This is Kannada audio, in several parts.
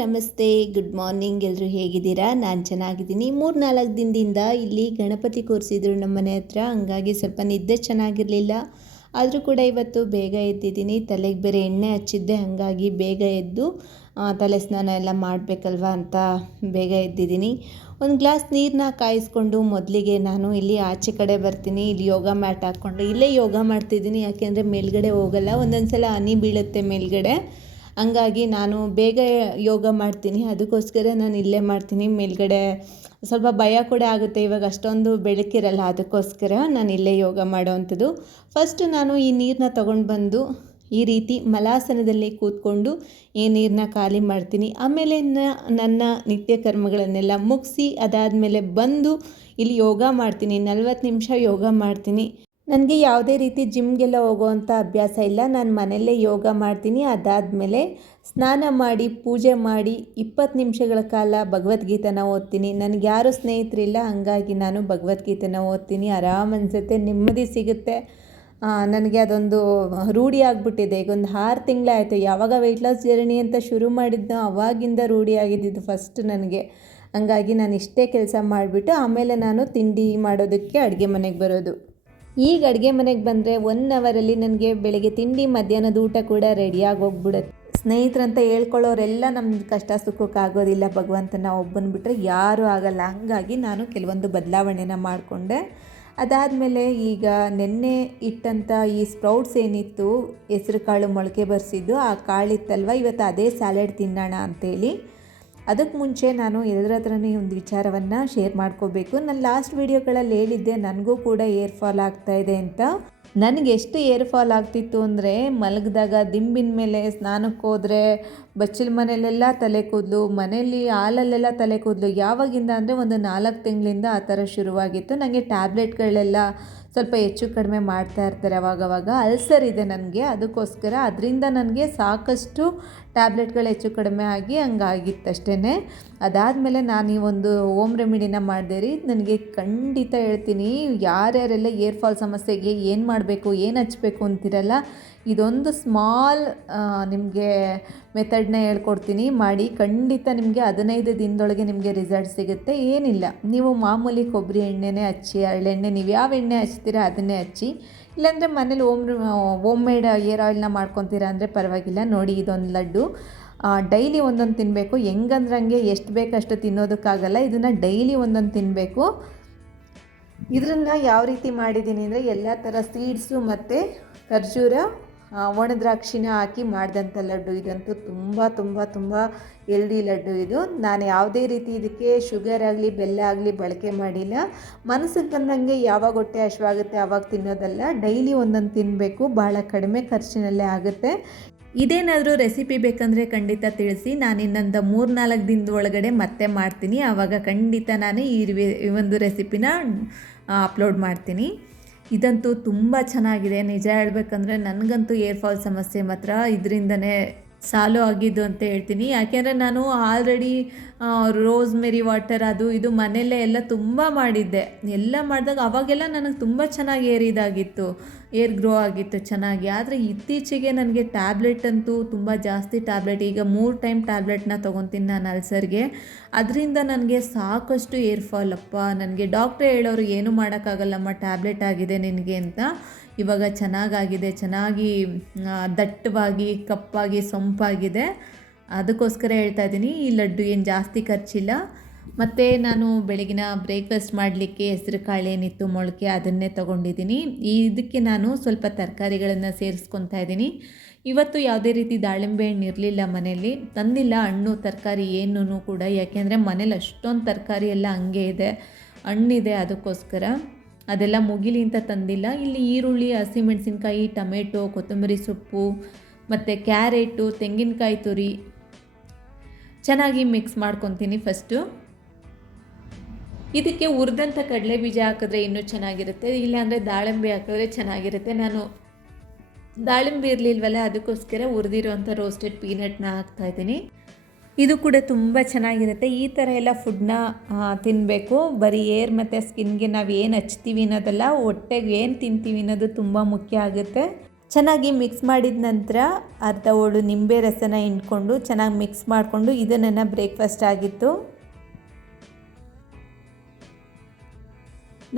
ನಮಸ್ತೆ, ಗುಡ್ ಮಾರ್ನಿಂಗ್. ಎಲ್ಲರೂ ಹೇಗಿದ್ದೀರಾ? ನಾನು ಚೆನ್ನಾಗಿದ್ದೀನಿ. ಮೂರು ನಾಲ್ಕು ದಿನದಿಂದ ಇಲ್ಲಿ ಗಣಪತಿ ಕೂರಿಸಿದ್ರು ನಮ್ಮ ಮನೆ ಹತ್ರ. ಹಂಗಾಗಿ ಸ್ವಲ್ಪ ನಿದ್ದೆ ಚೆನ್ನಾಗಿರಲಿಲ್ಲ. ಆದರೂ ಕೂಡ ಇವತ್ತು ಬೇಗ ಎದ್ದಿದ್ದೀನಿ. ತಲೆಗೆ ಬೇರೆ ಎಣ್ಣೆ ಹಚ್ಚಿದ್ದೆ. ಹಾಗಾಗಿ ಬೇಗ ಎದ್ದು ತಲೆ ಸ್ನಾನ ಎಲ್ಲ ಮಾಡಬೇಕಲ್ವಾ ಅಂತ ಬೇಗ ಎದ್ದಿದ್ದೀನಿ. ಒಂದು ಗ್ಲಾಸ್ ನೀರನ್ನ ಕಾಯಿಸ್ಕೊಂಡು ಮೊದಲಿಗೆ ನಾನು ಇಲ್ಲಿ ಆಚೆ ಕಡೆ ಬರ್ತೀನಿ. ಇಲ್ಲಿ ಯೋಗ ಮ್ಯಾಟ್ ಹಾಕ್ಕೊಂಡು. ಇಲ್ಲೇ ಯೋಗ ಮಾಡ್ತಿದ್ದೀನಿ. ಯಾಕೆಂದರೆ ಮೇಲ್ಗಡೆ ಹೋಗಲ್ಲ. ಒಂದೊಂದು ಸಲ ಹನಿ ಬೀಳುತ್ತೆ ಮೇಲ್ಗಡೆ. ಹಂಗಾಗಿ ನಾನು ಬೇಗ ಯೋಗ ಮಾಡ್ತೀನಿ, ಅದಕ್ಕೋಸ್ಕರ ನಾನು ಇಲ್ಲೇ ಮಾಡ್ತೀನಿ. ಮೇಲ್ಗಡೆ ಸ್ವಲ್ಪ ಭಯ ಕೂಡ ಆಗುತ್ತೆ, ಇವಾಗ ಅಷ್ಟೊಂದು ಬೆಳಕಿರಲ್ಲ ಅದಕ್ಕೋಸ್ಕರ ನಾನು ಇಲ್ಲೇ ಯೋಗ ಮಾಡೋವಂಥದ್ದು. ಫಸ್ಟ್ ನಾನು ಈ ನೀರನ್ನ ತೊಗೊಂಡು ಬಂದು ಈ ರೀತಿ ಮಲಾಸನದಲ್ಲಿ ಕೂತ್ಕೊಂಡು ಈ ನೀರನ್ನ ಖಾಲಿ ಮಾಡ್ತೀನಿ. ಆಮೇಲೆ ನನ್ನ ನಿತ್ಯ ಕರ್ಮಗಳನ್ನೆಲ್ಲ ಮುಗಿಸಿ ಅದಾದಮೇಲೆ ಬಂದು ಇಲ್ಲಿ ಯೋಗ ಮಾಡ್ತೀನಿ, ನಲ್ವತ್ತು ನಿಮಿಷ ಯೋಗ ಮಾಡ್ತೀನಿ. ನನಗೆ ಯಾವುದೇ ರೀತಿ ಜಿಮ್ಗೆಲ್ಲ ಹೋಗೋವಂಥ ಅಭ್ಯಾಸ ಇಲ್ಲ. ನಾನು ಮನೆಯಲ್ಲೇ ಯೋಗ ಮಾಡ್ತೀನಿ. ಅದಾದಮೇಲೆ ಸ್ನಾನ ಮಾಡಿ, ಪೂಜೆ ಮಾಡಿ ಇಪ್ಪತ್ತು ನಿಮಿಷಗಳ ಕಾಲ ಭಗವದ್ಗೀತೆನ ಓದ್ತೀನಿ. ನನಗೆ ಯಾರೂ ಸ್ನೇಹಿತರಿಲ್ಲ, ಹಾಗಾಗಿ ನಾನು ಭಗವದ್ಗೀತೆನ ಓದ್ತೀನಿ. ಆರಾಮ ಅನಿಸುತ್ತೆ, ನೆಮ್ಮದಿ ಸಿಗುತ್ತೆ. ನನಗೆ ಅದೊಂದು ರೂಢಿ ಆಗಿಬಿಟ್ಟಿದೆ. ಈಗ ಒಂದು ಆರು ತಿಂಗಳಾಯಿತು. ಯಾವಾಗ ವೆಯ್ಟ್ ಲಾಸ್ ಜರ್ನಿ ಅಂತ ಶುರು ಮಾಡಿದ್ನೋ ಅವಾಗಿಂದ ರೂಢಿ ಆಗಿದ್ದಿದ್ದು ಫಸ್ಟ್ ನನಗೆ. ಹಂಗಾಗಿ ನಾನು ಇಷ್ಟೇ ಕೆಲಸ ಮಾಡಿಬಿಟ್ಟು ಆಮೇಲೆ ನಾನು ತಿಂಡಿ ಮಾಡೋದಕ್ಕೆ ಅಡುಗೆ ಮನೆಗೆ ಬರೋದು. ಈಗ ಅಡುಗೆ ಮನೆಗೆ ಬಂದರೆ ಒನ್ ಅವರಲ್ಲಿ ನನಗೆ ಬೆಳಗ್ಗೆ ತಿಂಡಿ, ಮಧ್ಯಾಹ್ನದ ಊಟ ಕೂಡ ರೆಡಿಯಾಗಿ ಹೋಗ್ಬಿಡುತ್ತೆ ಸ್ನೇಹಿತರಂತ ಹೇಳ್ಕೊಳ್ಳೋರೆಲ್ಲ ನಮ್ಮ ಕಷ್ಟ ಸುಖಕ್ಕೆ ಆಗೋದಿಲ್ಲ ಭಗವಂತನ, ಒಬ್ಬನ ಬಿಟ್ಟರೆ ಯಾರೂ ಆಗಲ್ಲ. ಹಾಗಾಗಿ ನಾನು ಕೆಲವೊಂದು ಬದಲಾವಣೆನ ಮಾಡಿಕೊಂಡೆ. ಅದಾದಮೇಲೆ ಈಗ ನೆನ್ನೆ ಇಟ್ಟಂಥ ಈ ಸ್ಪ್ರೌಟ್ಸ್ ಏನಿತ್ತು, ಹೆಸ್ರು ಕಾಳು ಮೊಳಕೆ ಬರೆಸಿದ್ದು, ಆ ಕಾಳಿತ್ತಲ್ವ, ಇವತ್ತು ಅದೇ ಸ್ಯಾಲೆಡ್ ತಿನ್ನೋಣ ಅಂತೇಳಿ. ಅದಕ್ಕೆ ಮುಂಚೆ ನಾನು ಎಲ್ಲರ ಹತ್ರನೇ ಒಂದು ವಿಚಾರವನ್ನು ಶೇರ್ ಮಾಡ್ಕೋಬೇಕು. ನಾನು ಲಾಸ್ಟ್ ವೀಡಿಯೋಗಳಲ್ಲಿ ಹೇಳಿದ್ದೆ, ನನಗೂ ಕೂಡ ಏರ್ ಫಾಲ್ ಆಗ್ತಾ ಇದೆ ಅಂತ. ನನಗೆ ಎಷ್ಟು ಏರ್ ಫಾಲ್ ಆಗ್ತಿತ್ತು ಅಂದರೆ, ಮಲಗಿದಾಗ ದಿಂಬಿನ ಮೇಲೆ ಸ್ನಾನಕ್ಕೆ ಹೋದರೆ ಬಚ್ಚಲ ಮನೆಯಲ್ಲೆಲ್ಲ ತಲೆ ಕೂದಲು, ಮನೆಯಲ್ಲಿ ಹಾಲಲ್ಲೆಲ್ಲ ತಲೆ ಕೂದಲು. ಯಾವಾಗಿಂದ ಅಂದರೆ ಒಂದು ನಾಲ್ಕು ತಿಂಗಳಿಂದ ಆ ಥರ ಶುರುವಾಗಿತ್ತು. ನನಗೆ ಟ್ಯಾಬ್ಲೆಟ್ಗಳೆಲ್ಲ ಸ್ವಲ್ಪ ಹೆಚ್ಚು ಕಡಿಮೆ ಮಾಡ್ತಾ ಇರ್ತಾರೆ ಅವಾಗವಾಗ. ಅಲ್ಸರ್ ಇದೆ ನನಗೆ, ಅದಕ್ಕೋಸ್ಕರ. ಅದರಿಂದ ನನಗೆ ಸಾಕಷ್ಟು ಟ್ಯಾಬ್ಲೆಟ್ಗಳು ಹೆಚ್ಚು ಕಡಿಮೆ ಆಗಿ ಹಂಗಾಗಿತ್ತಷ್ಟೇ ಅದಾದಮೇಲೆ ನಾನು ಈ ಒಂದು ಹೋಮ್ ರೆಮಿಡಿನ ಮಾಡಿದೆ ರೀ. ನನಗೆ ಖಂಡಿತ ಹೇಳ್ತೀನಿ, ಯಾರ್ಯಾರೆಲ್ಲ ಏರ್ ಫಾಲ್ ಸಮಸ್ಯೆಗೆ ಏನು ಮಾಡಬೇಕು, ಏನು ಹಚ್ಚಬೇಕು ಅಂತಿರಲ್ಲ, ಇದೊಂದು ಸ್ಮಾಲ್ ನಿಮಗೆ ಮೆಥಡ್ನ ಹೇಳ್ಕೊಡ್ತೀನಿ. ಮಾಡಿ ಖಂಡಿತ ನಿಮಗೆ ಹದಿನೈದು ದಿನದೊಳಗೆ ನಿಮಗೆ ರಿಸಲ್ಟ್ ಸಿಗುತ್ತೆ. ಏನಿಲ್ಲ, ನೀವು ಮಾಮೂಲಿ ಕೊಬ್ಬರಿ ಎಣ್ಣೆನೇ ಹಚ್ಚಿ ಹರಳೆಣ್ಣೆ ನೀವು ಯಾವ ಎಣ್ಣೆ ಹಚ್ತೀರ ಅದನ್ನೇ ಹಚ್ಚಿ ಇಲ್ಲಾಂದರೆ ಮನೇಲಿ ಓಮ್ ಓಮ್ ಮೇಡ್ ಏರ್ ಆಯಿಲ್ನ ಮಾಡ್ಕೊತೀರಾ ಅಂದರೆ ಪರವಾಗಿಲ್ಲ. ನೋಡಿ, ಇದೊಂದು ಲಡ್ಡು. ಡೈಲಿ ಒಂದೊಂದು ತಿನ್ನಬೇಕು ಹೆಂಗಂದ್ರೆ ಹಂಗೆ ಎಷ್ಟು ಬೇಕಷ್ಟು ತಿನ್ನೋದಕ್ಕಾಗಲ್ಲ. ಇದನ್ನು ಡೈಲಿ ಒಂದೊಂದು ತಿನ್ನಬೇಕು ಇದರಿಂದ ಯಾವ ರೀತಿ ಮಾಡಿದ್ದೀನಿ ಅಂದರೆ ಎಲ್ಲ ಥರ ಸೀಡ್ಸು ಮತ್ತು ಖರ್ಜೂರ ಆ, ಒಣ ದ್ರಾಕ್ಷಿನ ಹಾಕಿ ಮಾಡಿದಂಥ ಲಡ್ಡು ಇದಂತೂ ತುಂಬ ತುಂಬ ತುಂಬ ಎಲ್ದಿ ಲಡ್ಡು ಇದು. ನಾನು ಯಾವುದೇ ರೀತಿ ಇದಕ್ಕೆ ಶುಗರ್ ಆಗಲಿ ಬೆಲ್ಲ ಆಗಲಿ ಬಳಕೆ ಮಾಡಿಲ್ಲ. ಮನಸ್ಸಿಗೆ ಬಂದಂಗೆ ಯಾವಾಗ ಹೊಟ್ಟೆ ಹಶ್ವಾಗುತ್ತೆ ಆವಾಗ ತಿನ್ನೋದಲ್ಲ. ಡೈಲಿ ಒಂದೊಂದು ತಿನ್ನಬೇಕು ಭಾಳ ಕಡಿಮೆ ಖರ್ಚಿನಲ್ಲೇ ಆಗುತ್ತೆ. ಇದೇನಾದರೂ ರೆಸಿಪಿ ಬೇಕಂದರೆ ಖಂಡಿತ ತಿಳಿಸಿ. ನಾನು ಇನ್ನೊಂದು ಮೂರು ನಾಲ್ಕು ದಿನದ ಒಳಗಡೆ ಮತ್ತೆ ಮಾಡ್ತೀನಿ. ಆವಾಗ ಖಂಡಿತ ನಾನು ಈ ಒಂದು ರೆಸಿಪಿನ ಅಪ್ಲೋಡ್ ಮಾಡ್ತೀನಿ. ಇದಂತೂ ತುಂಬ ಚೆನ್ನಾಗಿದೆ. ನಿಜ ಹೇಳಬೇಕಂದ್ರೆ ನನಗಂತೂ ಏರ್ ಫಾಲ್ ಸಮಸ್ಯೆ ಮಾತ್ರ. ಇದರಿಂದನೇ ಸಾಲು ಆಗಿದ್ದು ಅಂತ ಹೇಳ್ತೀನಿ. ಯಾಕೆಂದರೆ ನಾನು ಆಲ್ರೆಡಿ ರೋಸ್ ಮೇರಿ ವಾಟರ್ ಅದು ಇದು ಮನೆಯಲ್ಲೇ ಎಲ್ಲ ತುಂಬ ಮಾಡಿದ್ದೆ. ಎಲ್ಲ ಮಾಡಿದಾಗ ಅವಾಗೆಲ್ಲ ನನಗೆ ತುಂಬ ಚೆನ್ನಾಗಿ ಏರ್ ಇದಾಗಿತ್ತು. ಏರ್ ಗ್ರೋ ಆಗಿತ್ತು ಚೆನ್ನಾಗಿ. ಆದರೆ ಇತ್ತೀಚೆಗೆ ನನಗೆ ಟ್ಯಾಬ್ಲೆಟ್ ಅಂತೂ ತುಂಬ ಜಾಸ್ತಿ ಟ್ಯಾಬ್ಲೆಟ್ ಈಗ ಮೂರು ಟೈಮ್ ಟ್ಯಾಬ್ಲೆಟ್ನ ತೊಗೊತೀನಿ ನಾನು ಅಲ್ಸರ್ಗೆ. ಅದರಿಂದ ನನಗೆ ಸಾಕಷ್ಟು ಏರ್ ಫಾಲ್ ಅಪ್ಪ. ನನಗೆ ಡಾಕ್ಟ್ರೇ ಹೇಳೋರು ಏನೂ ಮಾಡೋಕ್ಕಾಗಲ್ಲಮ್ಮ ಟ್ಯಾಬ್ಲೆಟ್ ಆಗಿದೆ ನಿನಗೆ ಅಂತ. ಇವಾಗ ಚೆನ್ನಾಗಾಗಿದೆ, ಚೆನ್ನಾಗಿ ದಟ್ಟವಾಗಿ, ಕಪ್ಪಾಗಿ, ಸೊಂಪಾಗಿದೆ. ಅದಕ್ಕೋಸ್ಕರ ಹೇಳ್ತಾ ಇದ್ದೀನಿ, ಈ ಲಡ್ಡು ಏನು ಜಾಸ್ತಿ ಖರ್ಚಿಲ್ಲ. ಮತ್ತು ನಾನು ಬೆಳಗಿನ ಬ್ರೇಕ್ಫಾಸ್ಟ್ ಮಾಡಲಿಕ್ಕೆ ಹೆಸರು ಕಾಳು ಏನಿತ್ತು ಮೊಳಕೆ ಅದನ್ನೇ ತೊಗೊಂಡಿದ್ದೀನಿ. ಇದಕ್ಕೆ ನಾನು ಸ್ವಲ್ಪ ತರಕಾರಿಗಳನ್ನು ಸೇರಿಸ್ಕೊತಾ ಇದ್ದೀನಿ. ಇವತ್ತು ಯಾವುದೇ ರೀತಿ ದಾಳಿಂಬೆ ಹಣ್ಣು ಇರಲಿಲ್ಲ ಮನೆಯಲ್ಲಿ. ತಂದಿಲ್ಲ ಹಣ್ಣು, ತರಕಾರಿ ಏನೂ ಕೂಡ. ಯಾಕೆಂದರೆ ಮನೇಲಿ ಅಷ್ಟೊಂದು ತರಕಾರಿ ಎಲ್ಲ ಹಂಗೆ ಇದೆ. ಹಣ್ಣಿದೆ ಅದಕ್ಕೋಸ್ಕರ. ಅದೆಲ್ಲ ಮುಗಿಲಿ ಅಂತ ತಂದಿಲ್ಲ. ಇಲ್ಲಿ ಈರುಳ್ಳಿ ಹಸಿಮೆಣಸಿನ್ಕಾಯಿ ಟೊಮೆಟೊ, ಕೊತ್ತಂಬರಿ ಸೊಪ್ಪು, ಮತ್ತು ಕ್ಯಾರೆಟು, ತೆಂಗಿನಕಾಯಿ ತುರಿ. ಚೆನ್ನಾಗಿ ಮಿಕ್ಸ್ ಮಾಡ್ಕೊತೀನಿ ಫಸ್ಟು ಇದಕ್ಕೆ ಹುರಿದಂಥ ಕಡಲೆ ಬೀಜ ಹಾಕಿದ್ರೆ ಇನ್ನೂ ಚೆನ್ನಾಗಿರುತ್ತೆ. ಇಲ್ಲಾಂದರೆ ದಾಳಿಂಬೆ ಹಾಕಿದ್ರೆ ಚೆನ್ನಾಗಿರುತ್ತೆ. ನಾನು ದಾಳಿಂಬೆ ಇರಲಿಲ್ವಲ್ಲ, ಅದಕ್ಕೋಸ್ಕರ ಹುರಿದಿರುವಂಥ ರೋಸ್ಟೆಡ್ ಪೀನಟ್ನ ಹಾಕ್ತಾಯಿದ್ದೀನಿ ಇದು ಕೂಡ ತುಂಬ ಚೆನ್ನಾಗಿರುತ್ತೆ. ಈ ಥರ ಎಲ್ಲ ಫುಡ್ನ ತಿನ್ನಬೇಕು ಬರೀ ಏರ್ ಮತ್ತು ಸ್ಕಿನ್ಗೆ ನಾವು ಏನು ಹಚ್ತೀವಿ ಅನ್ನೋದಲ್ಲ, ಹೊಟ್ಟೆಗೆ ಏನು ತಿಂತೀವಿ ಅನ್ನೋದು ತುಂಬ ಮುಖ್ಯ ಆಗುತ್ತೆ. ಚೆನ್ನಾಗಿ ಮಿಕ್ಸ್ ಮಾಡಿದ ನಂತರ ಅರ್ಧ ಹೋಳು ನಿಂಬೆ ರಸನ ಹಿಂಡ್ಕೊಂಡು ಚೆನ್ನಾಗಿ ಮಿಕ್ಸ್ ಮಾಡಿಕೊಂಡು ಇದು ನನ್ನ ಬ್ರೇಕ್ಫಾಸ್ಟ್ ಆಗಿತ್ತು.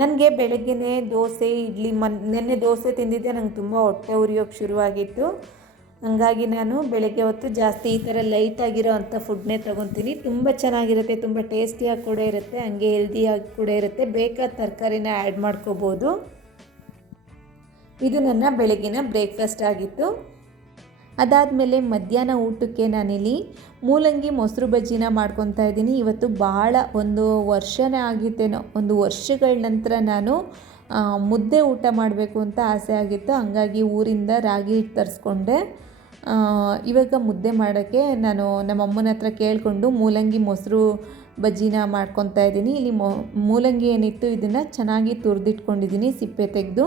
ನನಗೆ ಬೆಳಗ್ಗೆನೇ ದೋಸೆ, ಇಡ್ಲಿ, ಮನ್, ನೆನ್ನೆ ದೋಸೆ ತಿಂದಿದ್ದೆ, ನಂಗೆ ತುಂಬ ಹೊಟ್ಟೆ ಉರಿಯೋಕ್ಕೆ ಶುರುವಾಗಿತ್ತು. ಹಾಗಾಗಿ ನಾನು ಬೆಳಗ್ಗೆ ಹೊತ್ತು ಜಾಸ್ತಿ ಈ ಥರ ಲೈಟಾಗಿರೋ ಅಂಥ ಫುಡ್ನೇ ತೊಗೊತೀನಿ. ತುಂಬ ಚೆನ್ನಾಗಿರುತ್ತೆ, ತುಂಬ ಟೇಸ್ಟಿಯಾಗಿ ಕೂಡ ಇರುತ್ತೆ, ಹಂಗೆ ಹೆಲ್ದಿಯಾಗಿ ಕೂಡ ಇರುತ್ತೆ. ಬೇಕಾದ ತರಕಾರಿನ ಆ್ಯಡ್ ಮಾಡ್ಕೋಬೋದು. ಇದು ನನ್ನ ಬೆಳಗಿನ ಬ್ರೇಕ್ಫಾಸ್ಟ್ ಆಗಿತ್ತು. ಅದಾದಮೇಲೆ ಮಧ್ಯಾಹ್ನ ಊಟಕ್ಕೆ ನಾನಿಲ್ಲಿ ಮೂಲಂಗಿ ಮೊಸರು ಬಜ್ಜಿನ ಮಾಡ್ಕೊತಾ ಇದ್ದೀನಿ. ಇವತ್ತು ಬಹಳ ಒಂದು ವರ್ಷನೇ ಆಗಿತ್ತೇನೋ, ಒಂದು ವರ್ಷಗಳ ನಂತರ ನಾನು ಮುದ್ದೆ ಊಟ ಮಾಡಬೇಕು ಅಂತ ಆಸೆ ಆಗಿತ್ತು. ಹಂಗಾಗಿ ಊರಿಂದ ರಾಗಿ ಹಿಟ್ಟು ತರಿಸ್ಕೊಂಡೆ. ಇವಾಗ ಮುದ್ದೆ ಮಾಡೋಕ್ಕೆ ನಾನು ನಮ್ಮ ಅಮ್ಮನ ಹತ್ರ ಕೇಳಿಕೊಂಡು ಮೂಲಂಗಿ ಮೊಸರು ಬಜ್ಜಿನ ಮಾಡ್ಕೊತಾ ಇದ್ದೀನಿ. ಇಲ್ಲಿ ಮೂಲಂಗಿ ಏನಿತ್ತು ಇದನ್ನು ಚೆನ್ನಾಗಿ ತುರಿದಿಟ್ಕೊಂಡಿದ್ದೀನಿ ಸಿಪ್ಪೆ ತೆಗೆದು.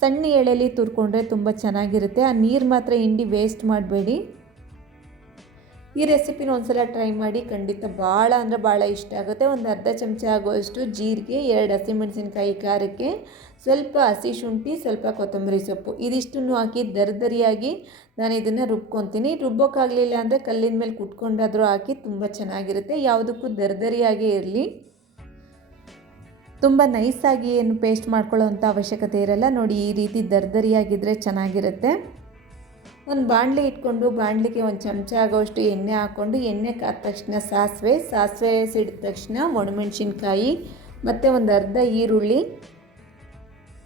ಸಣ್ಣ ಎಳೆಯಲ್ಲಿ ತುರ್ಕೊಂಡ್ರೆ ತುಂಬ ಚೆನ್ನಾಗಿರುತ್ತೆ. ಆ ನೀರು ಮಾತ್ರ ಹಿಂಡಿ ವೇಸ್ಟ್ ಮಾಡಬೇಡಿ. ಈ ರೆಸಿಪಿನ ಒಂದ್ಸಲ ಟ್ರೈ ಮಾಡಿ, ಖಂಡಿತ ಭಾಳ ಅಂದರೆ ಭಾಳ ಇಷ್ಟ ಆಗುತ್ತೆ. ಒಂದು ಅರ್ಧ ಚಮಚ ಆಗುವಷ್ಟು ಜೀರಿಗೆ, ಎರಡು ಹಸಿಮೆಣಸಿನ್ಕಾಯಿ ಖಾರಕ್ಕೆ, ಸ್ವಲ್ಪ ಹಸಿ ಶುಂಠಿ, ಸ್ವಲ್ಪ ಕೊತ್ತಂಬರಿ ಸೊಪ್ಪು. ಇದಿಷ್ಟನ್ನು ಹಾಕಿ ದರದರಿಯಾಗಿ ನಾನು ಇದನ್ನು ರುಬ್ಕೊತೀನಿ. ರುಬ್ಬೋಕ್ಕಾಗಲಿಲ್ಲ ಅಂದರೆ ಕಲ್ಲಿನ ಮೇಲೆ ಕುಟ್ಕೊಂಡಾದರೂ ಹಾಕಿ ತುಂಬ ಚೆನ್ನಾಗಿರುತ್ತೆ. ಯಾವುದಕ್ಕೂ ದರ್ದರಿಯಾಗೇ ಇರಲಿ. ತುಂಬ ನೈಸಾಗಿ ಏನು ಪೇಸ್ಟ್ ಮಾಡ್ಕೊಳ್ಳೋ ಅವಶ್ಯಕತೆ ಇರಲ್ಲ. ನೋಡಿ ಈ ರೀತಿ ದರ್ದರಿಯಾಗಿದ್ದರೆ ಚೆನ್ನಾಗಿರುತ್ತೆ. ಒಂದು ಬಾಣಲೆ ಇಟ್ಕೊಂಡು ಬಾಣಲಿಗೆ ಒಂದು ಚಮಚ ಆಗೋಷ್ಟು ಎಣ್ಣೆ ಹಾಕ್ಕೊಂಡು, ಎಣ್ಣೆ ಕಾದ ತಕ್ಷಣ ಸಾಸಿವೆ ಸಾಸಿವೆ ಸಿಡಿದ ತಕ್ಷಣ ಒಣಮೆಣ್ಸಿನ್ಕಾಯಿ, ಮತ್ತು ಒಂದು ಅರ್ಧ ಈರುಳ್ಳಿ,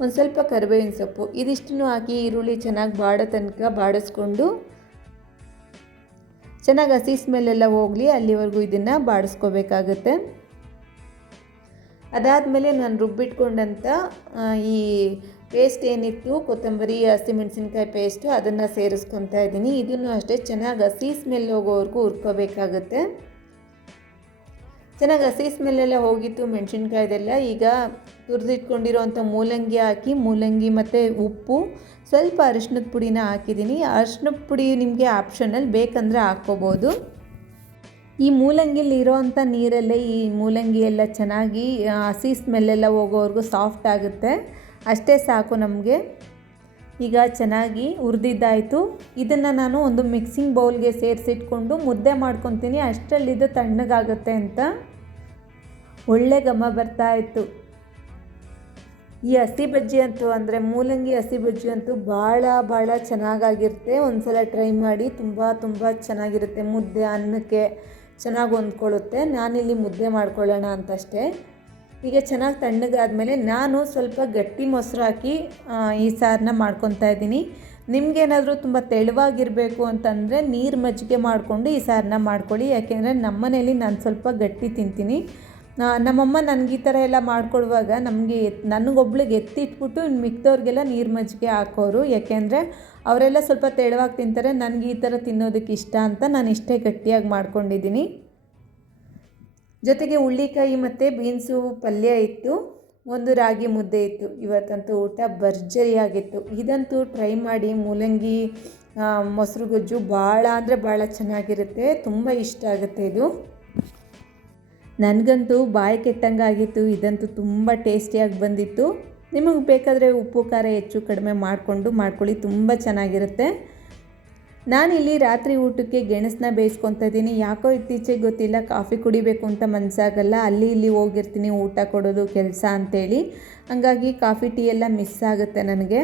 ಒಂದು ಸ್ವಲ್ಪ ಕರಿಬೇವಿನ ಸೊಪ್ಪು, ಇದಿಷ್ಟನ್ನು ಹಾಕಿ ಈರುಳ್ಳಿ ಚೆನ್ನಾಗಿ ಬಾಡೋ ತನಕ ಬಾಡಿಸ್ಕೊಂಡು, ಚೆನ್ನಾಗಿ ಹಸಿ ಸ್ಮೆಲ್ಲೆಲ್ಲ ಹೋಗಲಿ, ಅಲ್ಲಿವರೆಗೂ ಇದನ್ನು ಬಾಡಿಸ್ಕೋಬೇಕಾಗತ್ತೆ. ಅದಾದಮೇಲೆ ನಾನು ರುಬ್ಬಿಟ್ಕೊಂಡಂಥ ಈ ಪೇಸ್ಟ್ ಏನಿತ್ತು ಕೊತ್ತಂಬರಿ ಹಸಿಮೆಣಸಿನ್ಕಾಯಿ ಪೇಸ್ಟು ಅದನ್ನು ಸೇರಿಸ್ಕೊತಾ ಇದ್ದೀನಿ. ಇದನ್ನು ಅಷ್ಟೇ ಚೆನ್ನಾಗಿ ಹಸಿ ಸ್ಮೆಲ್ ಹೋಗೋವರೆಗೂ ಹುರ್ಕೋಬೇಕಾಗುತ್ತೆ. ಚೆನ್ನಾಗಿ ಹಸಿ ಸ್ಮೆಲ್ಲೆಲ್ಲ ಹೋಗಿತ್ತು ಮೆಣಸಿನ್ಕಾಯ್ದೆಲ್ಲ. ಈಗ ತುರಿದಿಟ್ಕೊಂಡಿರೋವಂಥ ಮೂಲಂಗಿ ಹಾಕಿ, ಮೂಲಂಗಿ ಮತ್ತು ಉಪ್ಪು, ಸ್ವಲ್ಪ ಅರಿಶಿನದ ಪುಡಿನ ಹಾಕಿದ್ದೀನಿ. ಅರಿಶಿನದ ಪುಡಿ ನಿಮಗೆ ಆಪ್ಷನಲ್ಲಿ ಬೇಕಂದರೆ ಹಾಕ್ಕೋಬೋದು. ಈ ಮೂಲಂಗಿಲಿ ಇರೋವಂಥ ನೀರಲ್ಲೇ ಈ ಮೂಲಂಗಿ ಎಲ್ಲ ಚೆನ್ನಾಗಿ ಹಸಿ ಸ್ಮೆಲ್ಲೆಲ್ಲ ಹೋಗೋವರೆಗೂ ಸಾಫ್ಟ್ ಆಗುತ್ತೆ. ಅಷ್ಟೇ ಸಾಕು ನಮಗೆ. ಈಗ ಚೆನ್ನಾಗಿ ಹುರಿದಿದ್ದಾಯಿತು. ಇದನ್ನು ನಾನು ಒಂದು ಮಿಕ್ಸಿಂಗ್ ಬೌಲ್ಗೆ ಸೇರಿಸಿಟ್ಕೊಂಡು ಮುದ್ದೆ ಮಾಡ್ಕೊತೀನಿ. ಅಷ್ಟರಲ್ಲಿದ್ದು ತಣ್ಣಗಾಗುತ್ತೆ ಅಂತ ಒಳ್ಳೆ ಘಮ ಬರ್ತಾ ಇತ್ತು. ಈ ಹಸಿ ಬಜ್ಜಿ ಅಂತೂ ಅಂದರೆ ಮೂಲಂಗಿ ಹಸಿ ಬಜ್ಜಿ ಅಂತೂ ಭಾಳ ಭಾಳ ಚೆನ್ನಾಗಾಗಿರುತ್ತೆ. ಒಂದು ಸಲ ಟ್ರೈ ಮಾಡಿ ತುಂಬ ತುಂಬ ಚೆನ್ನಾಗಿರುತ್ತೆ ಮುದ್ದೆ ಅನ್ನಕ್ಕೆ ಚೆನ್ನಾಗಿ ಹೊಂದ್ಕೊಳ್ಳುತ್ತೆ. ನಾನಿಲ್ಲಿ ಮುದ್ದೆ ಮಾಡ್ಕೊಳ್ಳೋಣ ಅಂತಷ್ಟೇ. ಈಗ ಚೆನ್ನಾಗಿ ತಣ್ಣಗಾದಮೇಲೆ ನಾನು ಸ್ವಲ್ಪ ಗಟ್ಟಿ ಮೊಸರು ಹಾಕಿ ಈ ಸಾರನ್ನ ಮಾಡ್ಕೊತಾ ಇದ್ದೀನಿ. ನಿಮಗೇನಾದರೂ ತುಂಬ ತೆಳುವಾಗಿರಬೇಕು ಅಂತಂದರೆ ನೀರು ಮಜ್ಜಿಗೆ ಮಾಡಿಕೊಂಡು ಈ ಸಾರನ್ನ ಮಾಡ್ಕೊಳ್ಳಿ. ಯಾಕೆಂದರೆ ನಮ್ಮನೇಲಿ ನಾನು ಸ್ವಲ್ಪ ಗಟ್ಟಿ ತಿಂತೀನಿ. ನಮ್ಮಮ್ಮ ನನಗೆ ಈ ಥರ ಎಲ್ಲ ಮಾಡಿಕೊಡುವಾಗ ನಮಗೆ ನನಗೊಬ್ಳಿಗೆ ಎತ್ತಿಟ್ಬಿಟ್ಟು ಇನ್ನು ಮಿಕ್ದವ್ರಿಗೆಲ್ಲ ನೀರು ಮಜ್ಜಿಗೆ ಹಾಕೋರು. ಯಾಕೆಂದರೆ ಅವರೆಲ್ಲ ಸ್ವಲ್ಪ ತೆಳುವಾಗಿ ತಿಂತಾರೆ. ನನಗೆ ಈ ಥರ ತಿನ್ನೋದಕ್ಕೆ ಇಷ್ಟ ಅಂತ ನಾನು ಇಷ್ಟೇ ಗಟ್ಟಿಯಾಗಿ ಮಾಡ್ಕೊಂಡಿದ್ದೀನಿ. ಜೊತೆಗೆ ಹುಳ್ಳಿಕಾಯಿ ಮತ್ತು ಬೀನ್ಸು ಪಲ್ಯ ಇತ್ತು, ಒಂದು ರಾಗಿ ಮುದ್ದೆ ಇತ್ತು. ಇವತ್ತಂತೂ ಊಟ ಭರ್ಜರಿಯಾಗಿತ್ತು. ಇದಂತೂ ಟ್ರೈ ಮಾಡಿ ಮೂಲಂಗಿ ಮೊಸರು ಗೊಜ್ಜು ಭಾಳ ಅಂದರೆ ಭಾಳ ಚೆನ್ನಾಗಿರುತ್ತೆ. ತುಂಬ ಇಷ್ಟ ಆಗುತ್ತೆ ಇದು. ನನಗಂತೂ ಬಾಯಿ ಕೆಟ್ಟಂಗಾಗಿತ್ತು. ಇದಂತೂ ತುಂಬ ಟೇಸ್ಟಿಯಾಗಿ ಬಂದಿತ್ತು. ನಿಮಗೆ ಬೇಕಾದರೆ ಉಪ್ಪು, ಖಾರ ಹೆಚ್ಚು ಕಡಿಮೆ ಮಾಡಿಕೊಂಡು ಮಾಡ್ಕೊಳ್ಳಿ. ತುಂಬ ಚೆನ್ನಾಗಿರುತ್ತೆ. ನಾನಿಲ್ಲಿ ರಾತ್ರಿ ಊಟಕ್ಕೆ ಗೆಣಸನ್ನ ಬೇಯಿಸ್ಕೊತಾ ಇದ್ದೀನಿ. ಯಾಕೋ ಇತ್ತೀಚೆಗೆ ಗೊತ್ತಿಲ್ಲ, ಕಾಫಿ ಕುಡಿಬೇಕು ಅಂತ ಮನಸ್ಸಾಗಲ್ಲ ಅಲ್ಲಿ ಇಲ್ಲಿ ಹೋಗಿರ್ತೀನಿ, ಊಟ ಕೊಡೋದು ಕೆಲಸ ಅಂಥೇಳಿ ಹಂಗಾಗಿ ಕಾಫಿ ಟೀ ಎಲ್ಲ ಮಿಸ್ ಆಗುತ್ತೆ ನನಗೆ.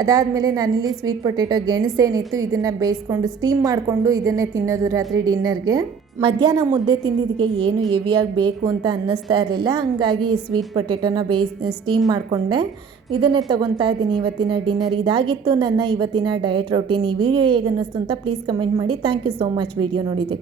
ಅದಾದಮೇಲೆ ನಾನಿಲ್ಲಿ ಸ್ವೀಟ್ ಪೊಟೇಟೊ ಗೆಣಸೇನಿತ್ತು ಇದನ್ನು ಬೇಯಿಸ್ಕೊಂಡು ಸ್ಟೀಮ್ ಮಾಡಿಕೊಂಡು ಇದನ್ನೇ ತಿನ್ನೋದು ರಾತ್ರಿ ಡಿನ್ನರ್ಗೆ ಮಧ್ಯಾಹ್ನ ಮುದ್ದೆ ತಿಂದಿದ್ದಕ್ಕೆ ಏನು ಹೆವಿಯಾಗಿ ಬೇಕು ಅಂತ ಅನ್ನಿಸ್ತಾ ಇರಲಿಲ್ಲ. ಹಂಗಾಗಿ ಸ್ವೀಟ್ ಪೊಟೇಟೊನ ಬೇಯಿಸ್ ಸ್ಟೀಮ್ ಮಾಡಿಕೊಂಡೆ. ಇದನ್ನೇ ತೊಗೊತಾ ಇದ್ದೀನಿ ಇವತ್ತಿನ ಡಿನ್ನರ್ ಇದಾಗಿತ್ತು ನನ್ನ ಇವತ್ತಿನ ಡಯಟ್ ರೊಟೀನ್ ಈ ವಿಡಿಯೋ ಹೇಗೆ ಅನ್ನಿಸ್ತು ಅಂತ ಪ್ಲೀಸ್ ಕಮೆಂಟ್ ಮಾಡಿ. Thank you so much video ನೋಡಿದ್ದಕ್ಕೆ.